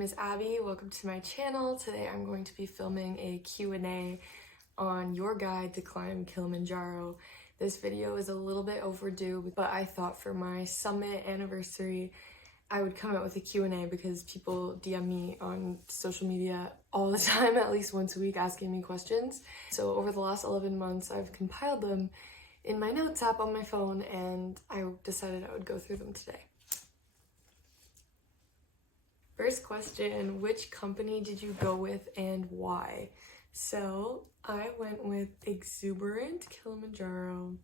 name is Abby. Welcome to my channel. Today I'm going to be filming a Q&A on your guide to climb Kilimanjaro. This video is a little bit overdue, but I thought for my summit anniversary I would come out with a Q&A because people DM me on social media all the time, at least once a week, asking me questions. So over the last 11 months I've compiled them in my notes app on my phone and I decided I would go through them today. First question, which company did you go with and why? So I went with Exuberant Kilimanjaro.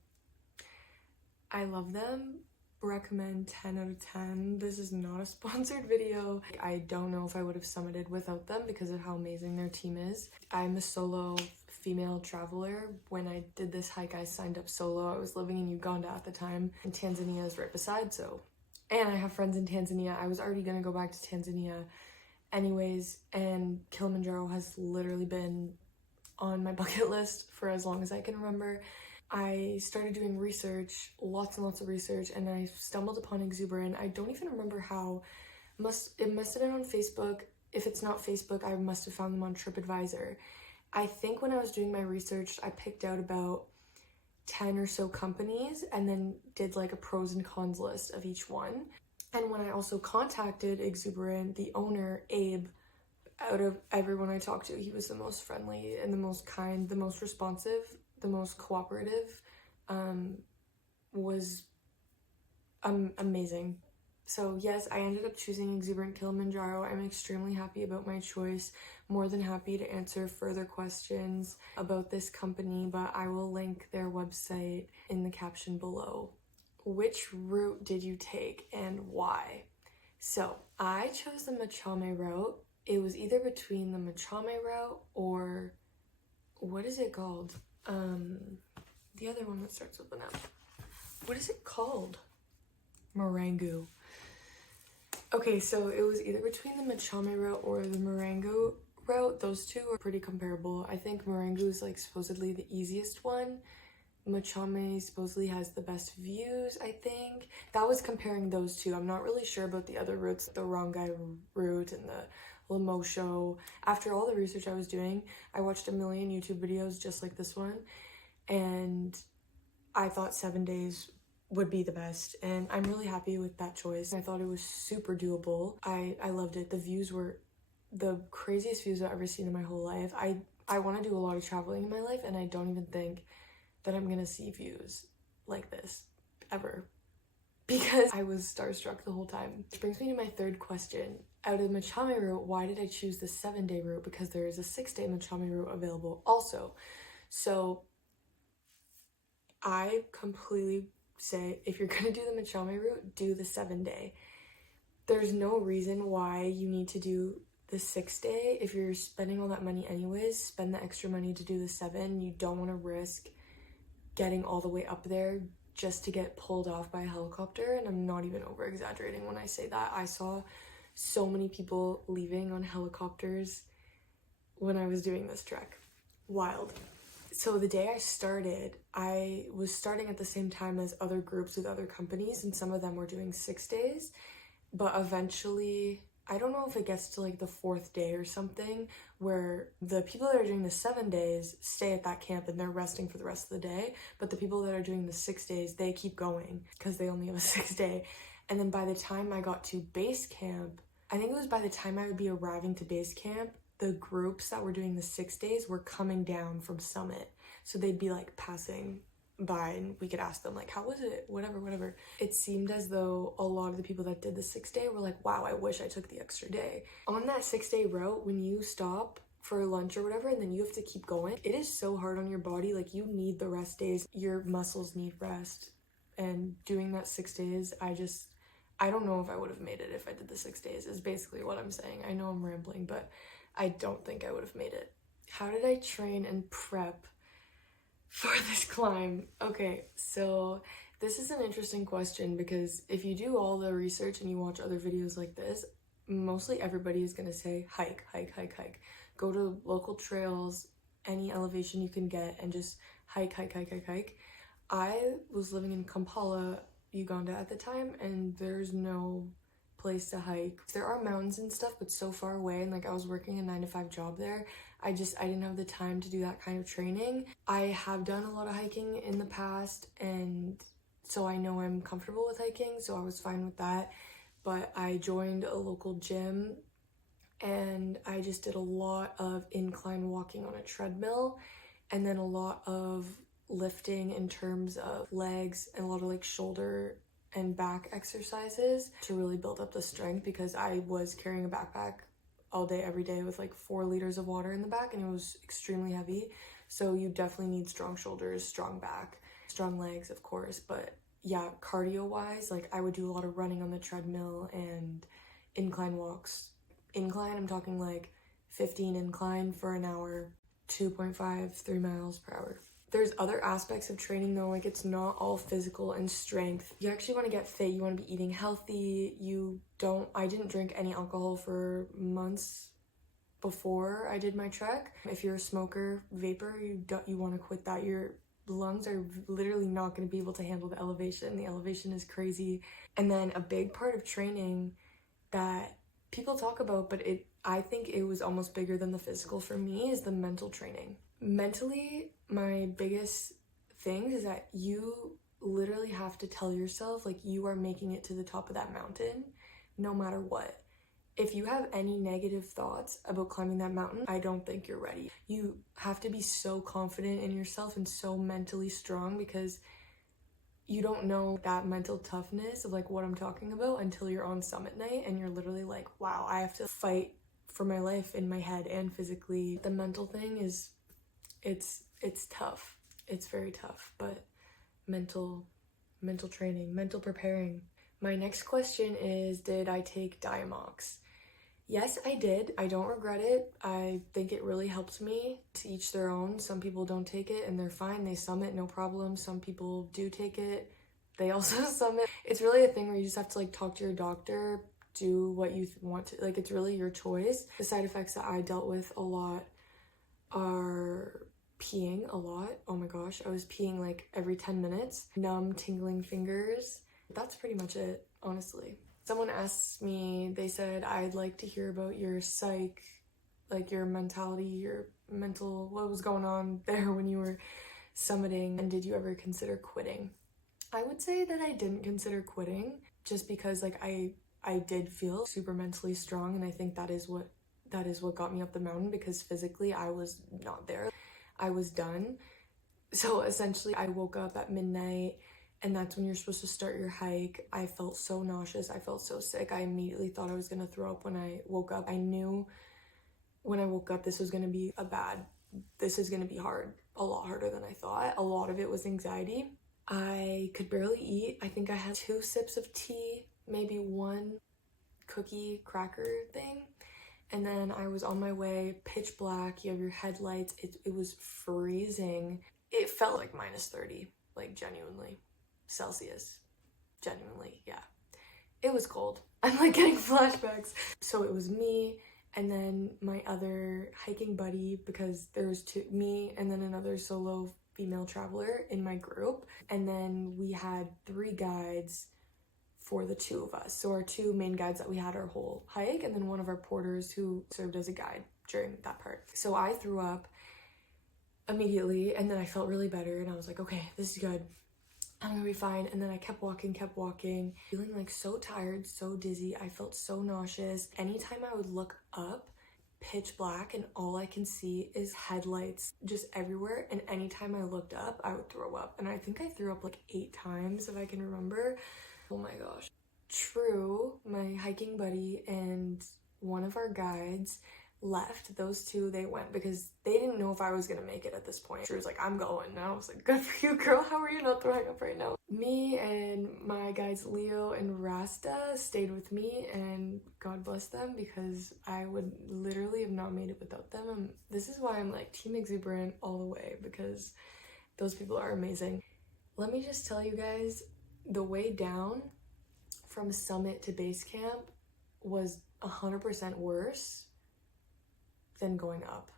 I love them. Recommend 10 out of 10. This is not a sponsored video. I don't know if I would have summited without them because of how amazing their team is. I'm a solo female traveler. When I did this hike, I signed up solo. I was living in Uganda at the time, and Tanzania is right beside, and I have friends in Tanzania. I was already gonna go back to Tanzania anyways, and Kilimanjaro has literally been on my bucket list for as long as I can remember. I started doing research, lots and lots of research, and I stumbled upon Exuberant. I don't even remember how. It must have been on Facebook. If it's not Facebook, I must have found them on TripAdvisor. I think when I was doing my research, I picked out about 10 or so companies and then did like a pros and cons list of each one. And when I also contacted Exuberant, the owner, Abe, out of everyone I talked to, he was the most friendly and the most kind, the most responsive, the most cooperative, was amazing. So yes, I ended up choosing Exuberant Kilimanjaro. I'm extremely happy about my choice. More than happy to answer further questions about this company, but I will link their website in the caption below. Which route did you take and why? So I chose the Machame route. It was either between the Machame route or what is it called? The other one that starts with an M. What is it called? Marangu. Okay, so it was either between the Machame route or the Marangu route. Those two are pretty comparable. I think Marangu is like supposedly the easiest one. Machame supposedly has the best views, I think. That was comparing those two. I'm not really sure about the other routes, the Rongai route and the Lemosho. After all the research I was doing, I watched a million YouTube videos just like this one, and I thought 7 days would be the best, and I'm really happy with that choice. I thought it was super doable. I loved it. The views were the craziest views I've ever seen in my whole life. I want to do a lot of traveling in my life, and I don't even think that I'm gonna see views like this ever, because I was starstruck the whole time. Which brings me to my third question. Out of the Machame route, why did I choose the 7-day route? Because there is a 6-day Machame route available also. So I completely say, if you're gonna do the Machame route, do the 7-day. There's no reason why you need to do the 6-day. If you're spending all that money anyways, spend the extra money to do the 7. You don't want to risk getting all the way up there just to get pulled off by a helicopter, and I'm not even over exaggerating when I say that. I saw so many people leaving on helicopters when I was doing this trek. Wild. So the day I was starting at the same time as other groups with other companies, and some of them were doing 6 days, but eventually, I don't know if it gets to like the 4th day or something, where the people that are doing the 7 days stay at that camp and they're resting for the rest of the day, but the people that are doing the 6 days, they keep going because they only have a 6-day. And then by the time I got to base camp, I think it was by the time I would be arriving to base camp, the groups that were doing the 6 days were coming down from summit. So they'd be like passing by and we could ask them like, how was it? Whatever. It seemed as though a lot of the people that did the 6-day were like, wow, I wish I took the extra day. On that 6-day route, when you stop for lunch or whatever and then you have to keep going, it is so hard on your body. Like, you need the rest days. Your muscles need rest. And doing that 6 days, I don't know if I would have made it if I did the 6 days, is basically what I'm saying. I know I'm rambling, but I don't think I would have made it. How did I train and prep for this climb? Okay, so this is an interesting question because if you do all the research and you watch other videos like this, mostly everybody is gonna say hike. Go to local trails, any elevation you can get, and just hike. I was living in Kampala, Uganda at the time, and there's no place to hike. There are mountains and stuff, but so far away, and like I was working a 9-to-5 job there. I didn't have the time to do that kind of training. I have done a lot of hiking in the past, and so I know I'm comfortable with hiking, so I was fine with that. But I joined a local gym and I just did a lot of incline walking on a treadmill, and then a lot of lifting in terms of legs and a lot of like shoulder and back exercises to really build up the strength, because I was carrying a backpack all day every day with like 4 liters of water in the back, and it was extremely heavy. So you definitely need strong shoulders, strong back, strong legs, of course. But yeah, cardio wise, like I would do a lot of running on the treadmill and incline walks. Incline, I'm talking like 15 incline for an hour, 2.5, 3 miles per hour. There's other aspects of training though, like it's not all physical and strength. You actually want to get fit, you want to be eating healthy. I didn't drink any alcohol for months before I did my trek. If you're a smoker, vapor, you want to quit that. Your lungs are literally not going to be able to handle the elevation. The elevation is crazy. And then a big part of training that people talk about, but I think it was almost bigger than the physical for me, is the mental training. Mentally, my biggest thing is that you literally have to tell yourself like you are making it to the top of that mountain no matter what. If you have any negative thoughts about climbing that mountain, I don't think you're ready. You have to be so confident in yourself and so mentally strong, because you don't know that mental toughness of like what I'm talking about until you're on summit night and you're literally like, wow, I have to fight for my life in my head and physically. The mental thing is, it's tough. It's very tough, but mental training, mental preparing. My next question is, did I take Diamox? Yes, I did. I don't regret it. I think it really helped me. To each their own. Some people don't take it and they're fine. They summit, no problem. Some people do take it. They also summit. It's really a thing where you just have to like talk to your doctor, do what you want to. Like, it's really your choice. The side effects that I dealt with a lot are peeing a lot. Oh my gosh, I was peeing like every 10 minutes. Numb, tingling fingers. That's pretty much it, honestly. Someone asked me, they said, I'd like to hear about your psych, like your mentality, your mental, what was going on there when you were summiting, and did you ever consider quitting? I would say that I didn't consider quitting, just because like I did feel super mentally strong, and I think that is what got me up the mountain, because physically I was not there. I was done. So essentially I woke up at midnight, and that's when you're supposed to start your hike. I felt so nauseous. I felt so sick. I immediately thought I was going to throw up when I woke up. I knew when I woke up this was going to be this is going to be hard. A lot harder than I thought. A lot of it was anxiety. I could barely eat. I think I had 2 sips of tea, maybe 1 cookie cracker thing. And then I was on my way, pitch black. You have your headlights. It was freezing. It felt like -30, like genuinely. Celsius. Genuinely, yeah. It was cold. I'm like getting flashbacks. So it was me and then my other hiking buddy, because there was me and then another solo female traveler in my group. And then we had 3 guides for the 2 of us. So our 2 main guides that we had our whole hike, and then one of our porters who served as a guide during that part. So I threw up immediately, and then I felt really better, and I was like, okay, this is good. I'm gonna be fine. And then I kept walking, feeling like so tired, so dizzy. I felt so nauseous. Anytime I would look up, pitch black, and all I can see is headlights just everywhere. And anytime I looked up, I would throw up. And I think I threw up like 8 times, if I can remember. Oh my gosh. True, my hiking buddy and one of our guides left. Those 2, they went because they didn't know if I was gonna make it at this point. She was like, I'm going. And I was like, good for you, girl. How are you not throwing up right now? Me and my guides Leo and Rasta stayed with me, and God bless them, because I would literally have not made it without them. This is why I'm like Team Exuberant all the way, because those people are amazing. Let me just tell you guys, the way down from summit to base camp was 100% worse than going up.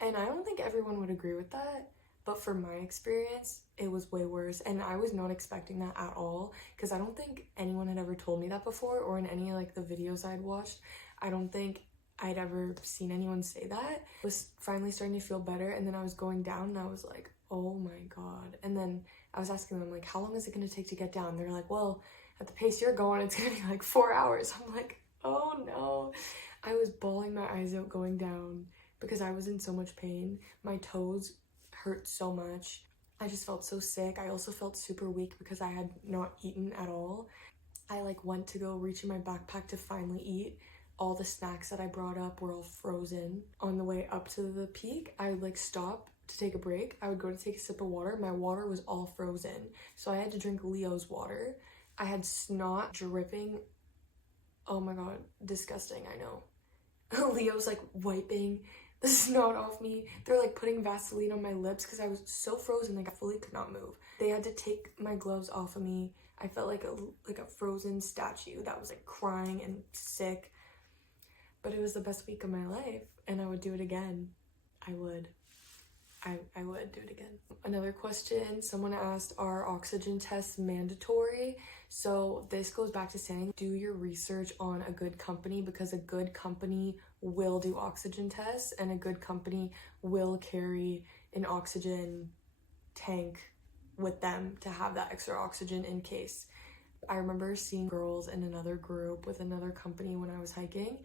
And I don't think everyone would agree with that, But for my experience, it was way worse, and I was not expecting that at all, because I don't think anyone had ever told me that before, or in any like the videos I'd watched, I don't think I'd ever seen anyone say that. I was finally starting to feel better, and then I was going down and I was like, oh my god. And then I was asking them like, how long is it going to take to get down? They're like, well, at the pace you're going, it's going to be like 4 hours. I'm like, oh no. I was bawling my eyes out going down because I was in so much pain. My toes hurt so much. I just felt so sick. I also felt super weak because I had not eaten at all. I like went to go reach in my backpack to finally eat. All the snacks that I brought up were all frozen. On the way up to the peak, I would like stop to take a break. I would go to take a sip of water. My water was all frozen. So I had to drink Leo's water. I had snot dripping. Oh my god, disgusting, I know. Leo's like wiping the snot off me. They're like putting Vaseline on my lips because I was so frozen, like I fully could not move. They had to take my gloves off of me. I felt like a frozen statue that was like crying and sick. But it was the best week of my life, and I would do it again. I would do it again. Another question, someone asked, are oxygen tests mandatory? So this goes back to saying, do your research on a good company, because a good company will do oxygen tests, and a good company will carry an oxygen tank with them to have that extra oxygen in case. I remember seeing girls in another group with another company when I was hiking,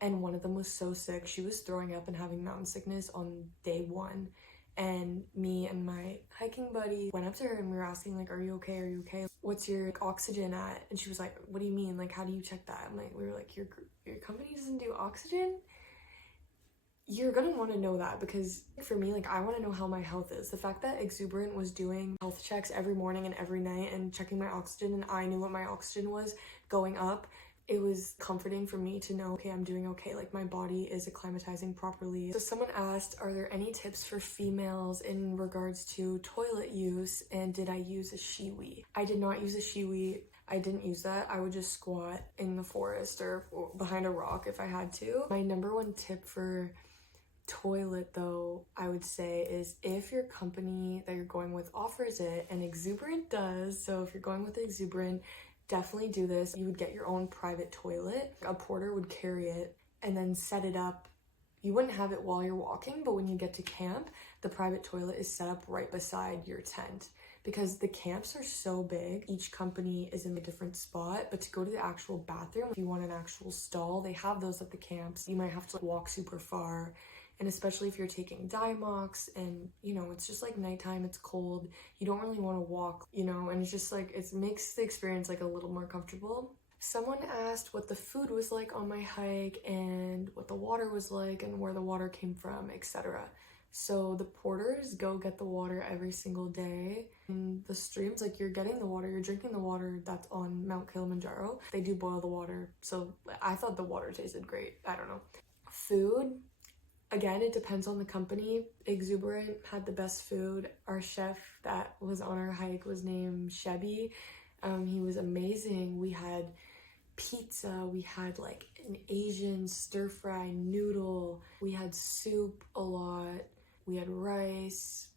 and one of them was so sick. She was throwing up and having mountain sickness on day one. And me and my hiking buddy went up to her and we were asking like, are you okay? Are you okay? What's your oxygen at? And she was like, what do you mean? Like, how do you check that? I'm like, we were like, your company doesn't do oxygen? You're gonna want to know that, because for me, like, I want to know how my health is. The fact that Exuberant was doing health checks every morning and every night and checking my oxygen, and I knew what my oxygen was going up, it was comforting for me to know, okay, I'm doing okay, like my body is acclimatizing properly. So someone asked, are there any tips for females in regards to toilet use, and did I use a shiwi? I did not use a shiwi. I didn't use that. I would just squat in the forest or behind a rock if I had to. My number one tip for toilet though, I would say, is if your company that you're going with offers it, and Exuberant does, so if you're going with Exuberant, definitely do this. You would get your own private toilet. A porter would carry it and then set it up. You wouldn't have it while you're walking, but when you get to camp, the private toilet is set up right beside your tent, because the camps are so big. Each company is in a different spot, but to go to the actual bathroom, if you want an actual stall, they have those at the camps. You might have to walk super far. And especially if you're taking Diamox and, you know, it's just like nighttime, it's cold, you don't really want to walk, you know, and it's just like, it makes the experience like a little more comfortable. Someone asked what the food was like on my hike and what the water was like and where the water came from, etc. So the porters go get the water every single day. In the streams, like, you're getting the water, you're drinking the water that's on Mount Kilimanjaro. They do boil the water, so I thought the water tasted great. I don't know. Food, again, it depends on the company. Exuberant had the best food. Our chef that was on our hike was named Shebby. He was amazing. We had pizza, we had like an Asian stir-fry noodle, we had soup a lot, we had rice,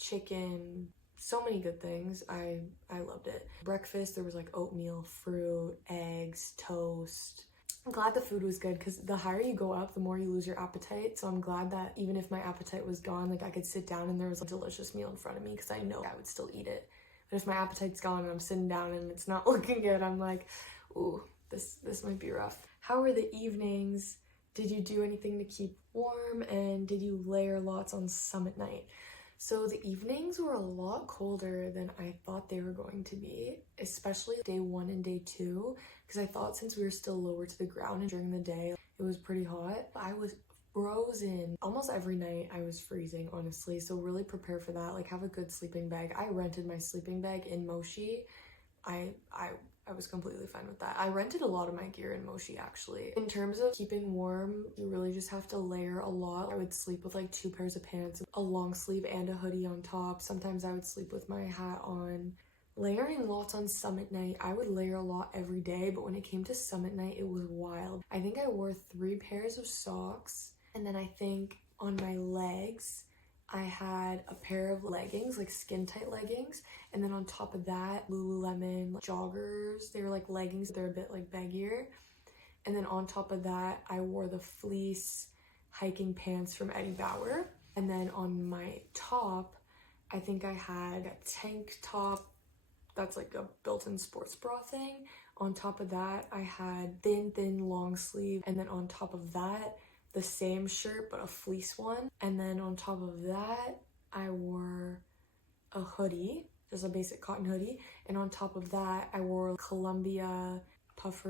chicken, so many good things. I loved it. Breakfast, there was like oatmeal, fruit, eggs, toast. I'm glad the food was good, because the higher you go up, the more you lose your appetite. So I'm glad that even if my appetite was gone, like, I could sit down and there was a delicious meal in front of me, because I know I would still eat it. But if my appetite's gone and I'm sitting down and it's not looking good, I'm like, ooh, this might be rough. How were the evenings? Did you do anything to keep warm? And did you layer lots on summit night? So the evenings were a lot colder than I thought they were going to be, especially day 1 and day 2, because I thought since we were still lower to the ground and during the day, it was pretty hot. I was frozen. Almost every night I was freezing, honestly, so really prepare for that. Like, have a good sleeping bag. I rented my sleeping bag in Moshi. I was completely fine with that. I rented a lot of my gear in Moshi, actually. In terms of keeping warm, you really just have to layer a lot. I would sleep with like 2 pairs of pants, a long sleeve and a hoodie on top. Sometimes I would sleep with my hat on. Layering lots on summit night, I would layer a lot every day, but when it came to summit night, it was wild. I think I wore 3 pairs of socks, and then I think on my legs, I had a pair of leggings, like skin tight leggings, and then on top of that, Lululemon joggers. They were like leggings, they're a bit like baggier. And then on top of that, I wore the fleece hiking pants from Eddie Bauer. And then on my top, I think I had a tank top that's like a built-in sports bra thing. On top of that, I had thin long sleeve. And then on top of that, the same shirt, but a fleece one. And then on top of that, I wore a hoodie, just a basic cotton hoodie. And on top of that, I wore a Columbia puff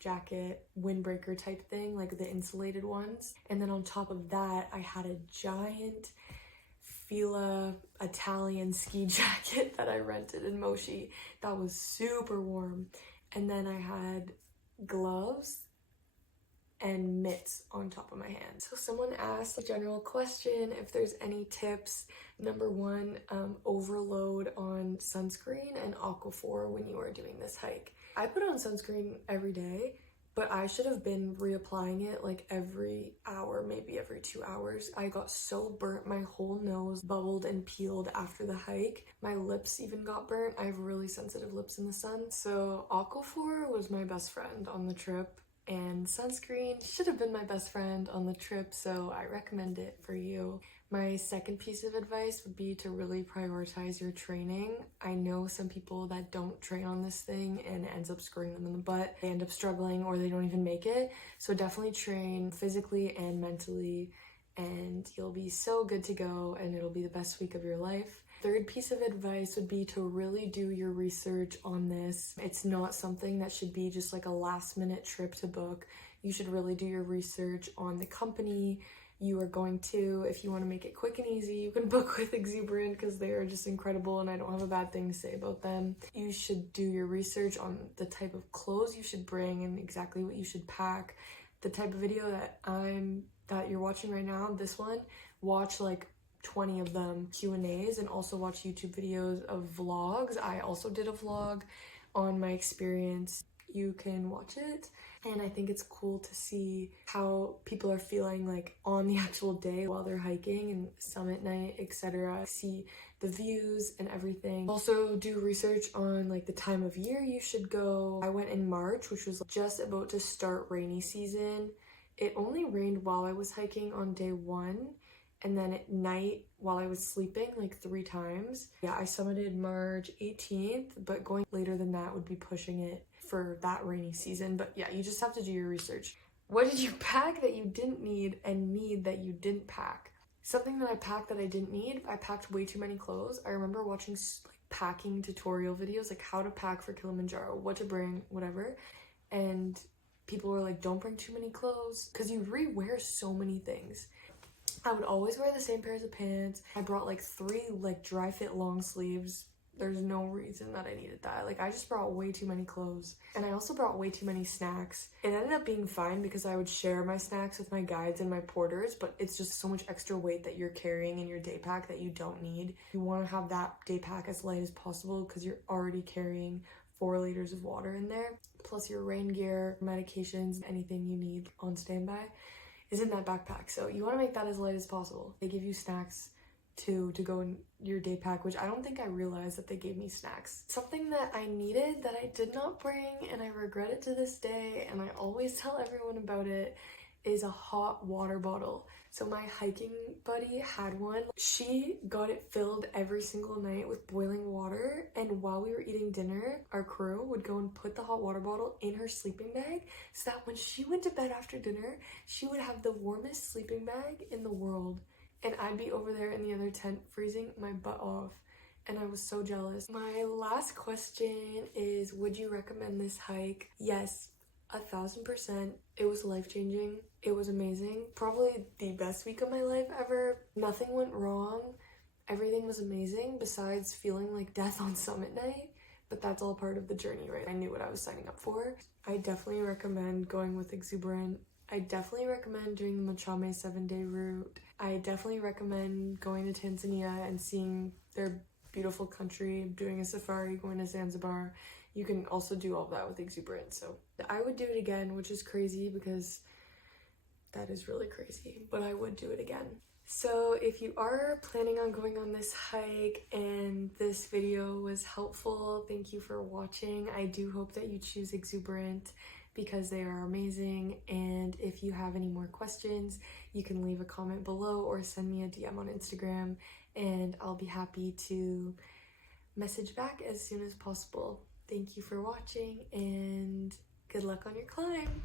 jacket, windbreaker type thing, like the insulated ones. And then on top of that, I had a giant Fila Italian ski jacket that I rented in Moshi that was super warm. And then I had gloves and mitts on top of my hands. So someone asked a general question if there's any tips. Number one, overload on sunscreen and Aquaphor when you are doing this hike. I put on sunscreen every day, but I should have been reapplying it like every hour, maybe every 2 hours. I got so burnt, my whole nose bubbled and peeled after the hike. My lips even got burnt. I have really sensitive lips in the sun. So Aquaphor was my best friend on the trip, and sunscreen should have been my best friend on the trip, so I recommend it for you. My second piece of advice would be to really prioritize your training. I know some people that don't train on this thing and it ends up screwing them in the butt. They end up struggling or they don't even make it. So definitely train physically and mentally, and you'll be so good to go, and it'll be the best week of your life. Third piece of advice would be to really do your research on this. It's not something that should be just like a last minute trip to book. You should really do your research on the company you are going to. If you want to make it quick and easy, you can book with Exuberant because they are just incredible and I don't have a bad thing to say about them. You should do your research on the type of clothes you should bring and exactly what you should pack. The type of video that you're watching right now, this one, watch like 20 of them Q&As, and also watch YouTube videos of vlogs. I also did a vlog on my experience. You can watch it, and I think it's cool to see how people are feeling like on the actual day while they're hiking and summit night, etc. See the views and everything. Also do research on like the time of year you should go. I went in March, which was just about to start rainy season. It only rained while I was hiking on day 1, and then at night while I was sleeping like 3 times. Yeah, I summited March 18th, but going later than that would be pushing it for that rainy season. But yeah, you just have to do your research. What did you pack that you didn't need and need that you didn't pack? Something that I packed that I didn't need, I packed way too many clothes. I remember watching like packing tutorial videos, like how to pack for Kilimanjaro, what to bring, whatever. And people were like, don't bring too many clothes because you re-wear so many things. I would always wear the same pairs of pants. I brought like 3 like dry fit long sleeves. There's no reason that I needed that. Like, I just brought way too many clothes. And I also brought way too many snacks. It ended up being fine because I would share my snacks with my guides and my porters, but it's just so much extra weight that you're carrying in your day pack that you don't need. You want to have that day pack as light as possible because you're already carrying 4 liters of water in there, plus your rain gear, medications, anything you need on standby is in that backpack. So you want to make that as light as possible. They give you snacks to go in your day pack, which I don't think I realized that they gave me snacks. Something that I needed that I did not bring and I regret it to this day, and I always tell everyone about it, is a hot water bottle. So my hiking buddy had one. She got it filled every single night with boiling water, and while we were eating dinner, our crew would go and put the hot water bottle in her sleeping bag so that when she went to bed after dinner, she would have the warmest sleeping bag in the world. And I'd be over there in the other tent freezing my butt off, and I was so jealous. My last question is, would you recommend this hike? Yes, 1000%. It was life-changing. It was amazing. Probably the best week of my life ever. Nothing went wrong. Everything was amazing besides feeling like death on summit night, but that's all part of the journey, right? I knew what I was signing up for. I definitely recommend going with Exuberant. I definitely recommend doing the Machame 7-day route. I definitely recommend going to Tanzania and seeing their beautiful country, doing a safari, going to Zanzibar. You can also do all of that with Exuberant. So I would do it again, which is crazy because that is really crazy, but I would do it again. So if you are planning on going on this hike and this video was helpful, thank you for watching. I do hope that you choose Exuberant because they are amazing. And if you have any more questions, you can leave a comment below or send me a DM on Instagram, and I'll be happy to message back as soon as possible. Thank you for watching and good luck on your climb.